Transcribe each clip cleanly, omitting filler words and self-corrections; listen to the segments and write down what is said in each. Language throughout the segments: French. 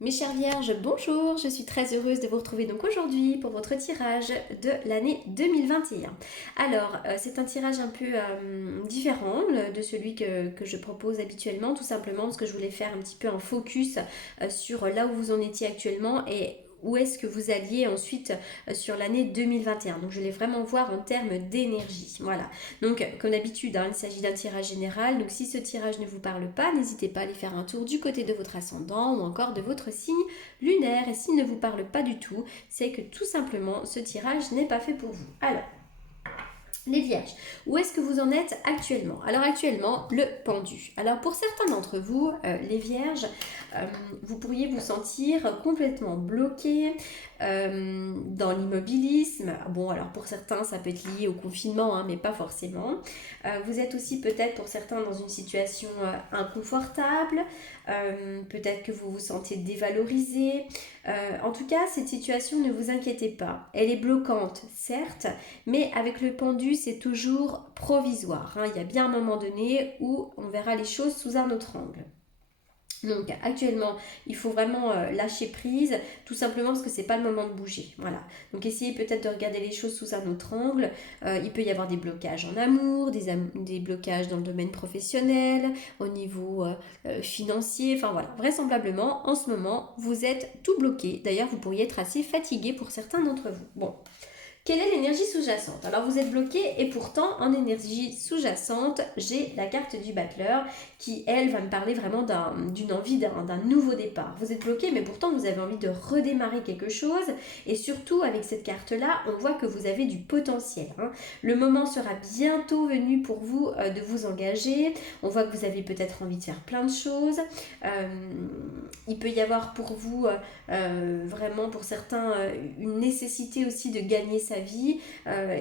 Mes chères vierges, bonjour, je suis très heureuse de vous retrouver donc aujourd'hui pour votre tirage de l'année 2021. Alors, c'est un tirage un peu différent de celui que je propose habituellement, tout simplement parce que je voulais faire un petit peu un focus sur là où vous en étiez actuellement et où est-ce que vous alliez ensuite sur l'année 2021. Donc je voulais vraiment voir en termes d'énergie. Voilà. Donc comme d'habitude, hein, il s'agit d'un tirage général. Donc si ce tirage ne vous parle pas, n'hésitez pas à aller faire un tour du côté de votre ascendant ou encore de votre signe lunaire. Et s'il ne vous parle pas du tout, c'est que tout simplement ce tirage n'est pas fait pour vous. Alors, les vierges, où est-ce que vous en êtes actuellement? Alors actuellement, le pendu. Alors pour certains d'entre vous, les vierges, euh, vous pourriez vous sentir complètement bloqué dans l'immobilisme. Bon, alors pour certains, ça peut être lié au confinement, hein, mais pas forcément. Vous êtes aussi peut-être pour certains dans une situation inconfortable. Peut-être que vous vous sentez dévalorisé. En tout cas, cette situation, ne vous inquiétez pas. Elle est bloquante, certes, mais avec le pendu, c'est toujours provisoire, hein. Il y a bien un moment donné où on verra les choses sous un autre angle. Donc actuellement, il faut vraiment lâcher prise, tout simplement parce que c'est pas le moment de bouger. Voilà. Donc essayez peut-être de regarder les choses sous un autre angle. Il peut y avoir des blocages en amour, des blocages dans le domaine professionnel, au niveau financier. Enfin voilà, vraisemblablement, en ce moment, vous êtes tout bloqué. D'ailleurs, vous pourriez être assez fatigué pour certains d'entre vous. Bon, quelle est l'énergie sous-jacente? Alors vous êtes bloqué et pourtant en énergie sous-jacente, j'ai la carte du battleur qui, elle, va me parler vraiment d'une envie d'un nouveau départ. Vous êtes bloqué mais pourtant vous avez envie de redémarrer quelque chose et surtout avec cette carte-là, on voit que vous avez du potentiel, hein. Le moment sera bientôt venu pour vous de vous engager. On voit que vous avez peut-être envie de faire plein de choses. Euh, il peut y avoir pour vous vraiment pour certains une nécessité aussi de gagner sa vie.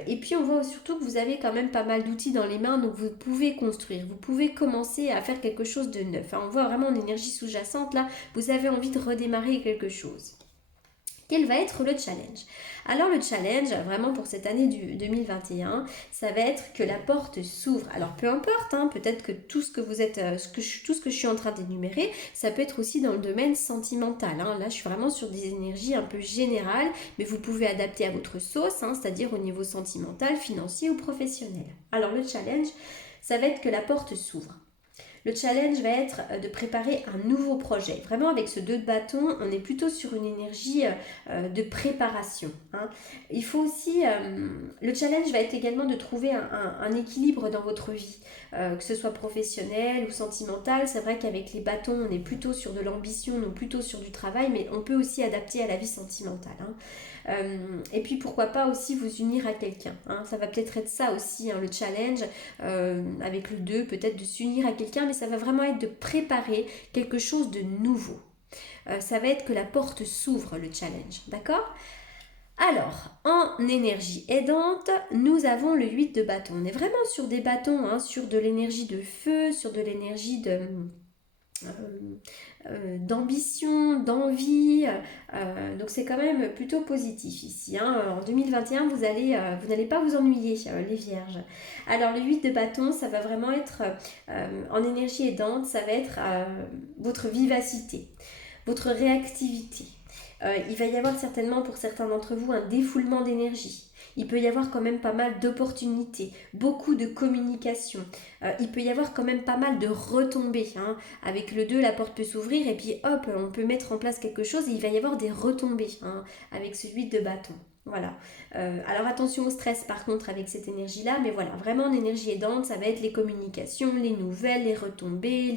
Et puis on voit surtout que vous avez quand même pas mal d'outils dans les mains, donc vous pouvez construire, vous pouvez commencer à faire quelque chose de neuf, hein. On voit vraiment en énergie sous-jacente là, vous avez envie de redémarrer quelque chose. Quel va être le challenge? Alors le challenge, vraiment pour cette année du 2021, ça va être que la porte s'ouvre. Alors peu importe, hein, peut-être que tout ce que vous êtes, tout ce que je suis en train d'énumérer, ça peut être aussi dans le domaine sentimental, hein. Là, je suis vraiment sur des énergies un peu générales, mais vous pouvez adapter à votre sauce, hein, c'est-à-dire au niveau sentimental, financier ou professionnel. Alors le challenge, ça va être que la porte s'ouvre. Le challenge va être de préparer un nouveau projet. Vraiment, avec ce 2 de bâton, on est plutôt sur une énergie de préparation, hein. Il faut aussi, le challenge va être également de trouver un équilibre dans votre vie, que ce soit professionnel ou sentimental. C'est vrai qu'avec les bâtons, on est plutôt sur de l'ambition, non plutôt sur du travail, mais on peut aussi adapter à la vie sentimentale, hein. Et puis pourquoi pas aussi vous unir à quelqu'un, hein. Ça va peut-être être ça aussi, hein, le challenge avec le 2, peut-être de s'unir à quelqu'un, mais ça va vraiment être de préparer quelque chose de nouveau. Ça va être que la porte s'ouvre, le challenge, d'accord? Alors, en énergie aidante, nous avons le 8 de bâton. On est vraiment sur des bâtons, hein, sur de l'énergie de feu, sur de l'énergie euh, d'ambition, d'envie. Donc c'est quand même plutôt positif ici, hein. En 2021, vous n'allez pas vous ennuyer, les vierges. Alors le 8 de bâton, ça va vraiment être en énergie aidante, ça va être votre vivacité, votre réactivité. Il va y avoir certainement pour certains d'entre vous un défoulement d'énergie. Il peut y avoir quand même pas mal d'opportunités, beaucoup de communication. Il peut y avoir quand même pas mal de retombées, hein. Avec le 2, la porte peut s'ouvrir et puis hop, on peut mettre en place quelque chose et il va y avoir des retombées, hein, avec ce 8 de bâton. Voilà. Alors attention au stress par contre avec cette énergie-là, mais voilà, vraiment en énergie aidante, ça va être les communications, les nouvelles, les retombées,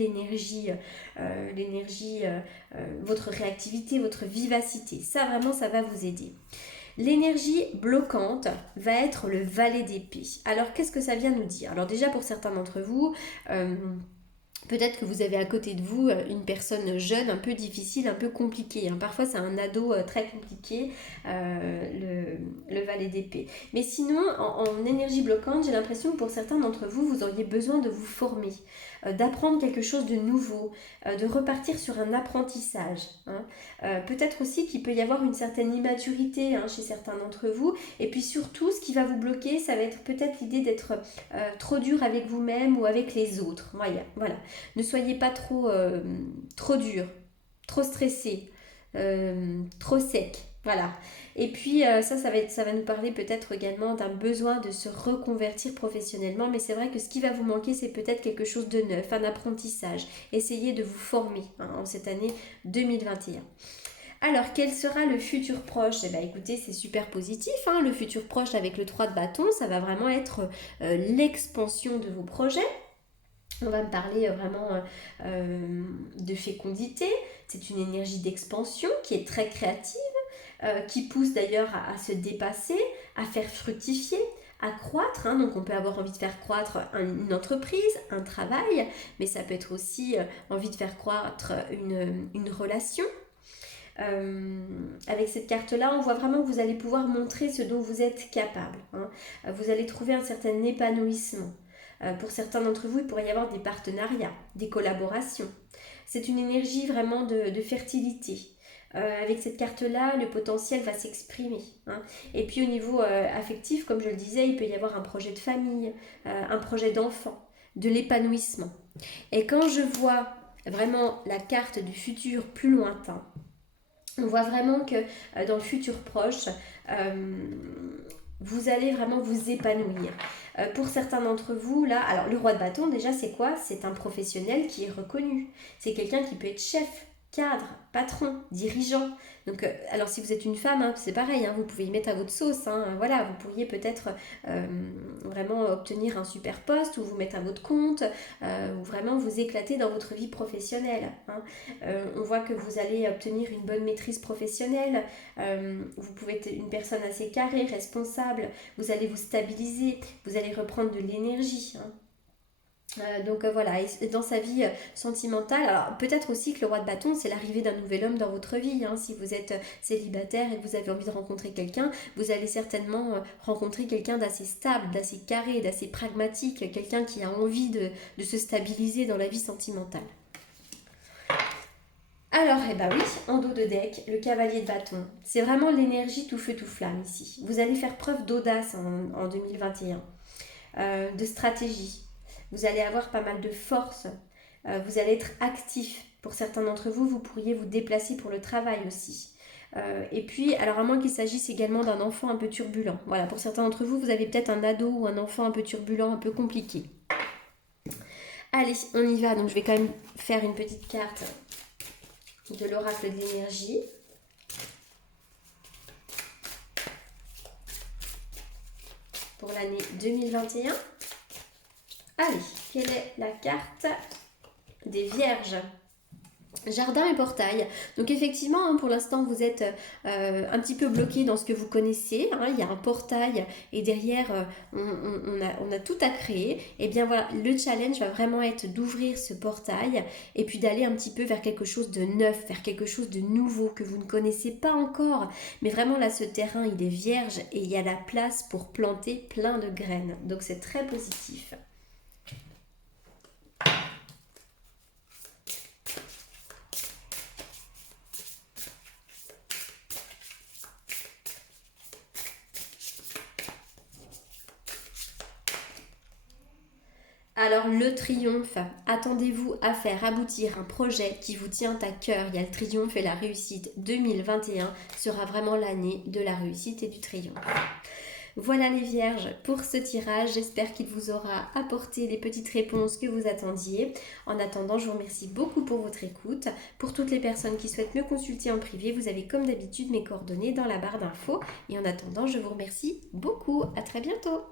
votre réactivité, votre vivacité. Ça vraiment, ça va vous aider. L'énergie bloquante va être le valet d'épée. Alors qu'est-ce que ça vient nous dire? Alors déjà pour certains d'entre vous, peut-être que vous avez à côté de vous une personne jeune, un peu difficile, un peu compliquée, hein. Parfois, c'est un ado très compliqué, le valet d'épée. Mais sinon, en énergie bloquante, j'ai l'impression que pour certains d'entre vous, vous auriez besoin de vous former, d'apprendre quelque chose de nouveau, de repartir sur un apprentissage, hein. Peut-être aussi qu'il peut y avoir une certaine immaturité, hein, chez certains d'entre vous. Et puis surtout, ce qui va vous bloquer, ça va être peut-être l'idée d'être trop dur avec vous-même ou avec les autres. Voilà. Ne soyez pas trop dur, trop stressé. trop sec. Voilà. Et puis ça va nous parler peut-être également d'un besoin de se reconvertir professionnellement, mais c'est vrai que ce qui va vous manquer, c'est peut-être quelque chose de neuf, un apprentissage. Essayez de vous former en cette année 2021. Alors, quel sera le futur proche? Eh bien, écoutez, c'est super positif, hein. Le futur proche avec le 3 de bâton, ça va vraiment être l'expansion de vos projets. On va me parler de fécondité. C'est une énergie d'expansion qui est très créative, qui pousse d'ailleurs à se dépasser, à faire fructifier, à croître, hein. Donc on peut avoir envie de faire croître une entreprise, un travail, mais ça peut être aussi envie de faire croître une relation. Avec cette carte-là, on voit vraiment que vous allez pouvoir montrer ce dont vous êtes capable, hein. Vous allez trouver un certain épanouissement. Pour certains d'entre vous, il pourrait y avoir des partenariats, des collaborations. C'est une énergie vraiment de fertilité. Avec cette carte-là, le potentiel va s'exprimer, hein. Et puis au niveau affectif, comme je le disais, il peut y avoir un projet de famille, un projet d'enfant, de l'épanouissement. Et quand je vois vraiment la carte du futur plus lointain, on voit vraiment que dans le futur proche, vous allez vraiment vous épanouir. Pour certains d'entre vous, là, alors le roi de bâton, déjà, c'est quoi? C'est un professionnel qui est reconnu. C'est quelqu'un qui peut être chef, cadre, patron, dirigeant. Donc, alors si vous êtes une femme, hein, c'est pareil, hein, vous pouvez y mettre à votre sauce, hein. Voilà, vous pourriez peut-être vraiment obtenir un super poste ou vous mettre à votre compte ou vraiment vous éclater dans votre vie professionnelle, hein. On voit que vous allez obtenir une bonne maîtrise professionnelle. Vous pouvez être une personne assez carrée, responsable. Vous allez vous stabiliser, vous allez reprendre de l'énergie, hein. Donc voilà, et dans sa vie sentimentale, alors peut-être aussi que le roi de bâton, c'est l'arrivée d'un nouvel homme dans votre vie, hein. Si vous êtes célibataire et que vous avez envie de rencontrer quelqu'un, vous allez certainement rencontrer quelqu'un d'assez stable, d'assez carré, d'assez pragmatique, quelqu'un qui a envie de se stabiliser dans la vie sentimentale. Alors, eh ben oui, en dos de deck, le cavalier de bâton. C'est vraiment l'énergie tout feu tout flamme ici. Vous allez faire preuve d'audace en 2021, de stratégie. Vous allez avoir pas mal de force. Vous allez être actif. Pour certains d'entre vous, vous pourriez vous déplacer pour le travail aussi. Et puis, alors à moins qu'il s'agisse également d'un enfant un peu turbulent. Voilà, pour certains d'entre vous, vous avez peut-être un ado ou un enfant un peu turbulent, un peu compliqué. Allez, on y va. Donc, je vais quand même faire une petite carte de l'oracle de l'énergie. Pour l'année 2021. Allez, quelle est la carte des Vierges? Jardin et portail. Donc effectivement, hein, pour l'instant, vous êtes un petit peu bloqué dans ce que vous connaissez, hein. Il y a un portail et derrière, on a tout à créer. Et bien voilà, le challenge va vraiment être d'ouvrir ce portail et puis d'aller un petit peu vers quelque chose de neuf, vers quelque chose de nouveau que vous ne connaissez pas encore. Mais vraiment là, ce terrain, il est vierge et il y a la place pour planter plein de graines. Donc c'est très positif. Alors le triomphe, attendez-vous à faire aboutir un projet qui vous tient à cœur. Il y a le triomphe et la réussite. 2021 sera vraiment l'année de la réussite et du triomphe. Voilà les vierges pour ce tirage. J'espère qu'il vous aura apporté les petites réponses que vous attendiez. En attendant, je vous remercie beaucoup pour votre écoute. Pour toutes les personnes qui souhaitent me consulter en privé, vous avez comme d'habitude mes coordonnées dans la barre d'infos. Et en attendant, je vous remercie beaucoup. À très bientôt.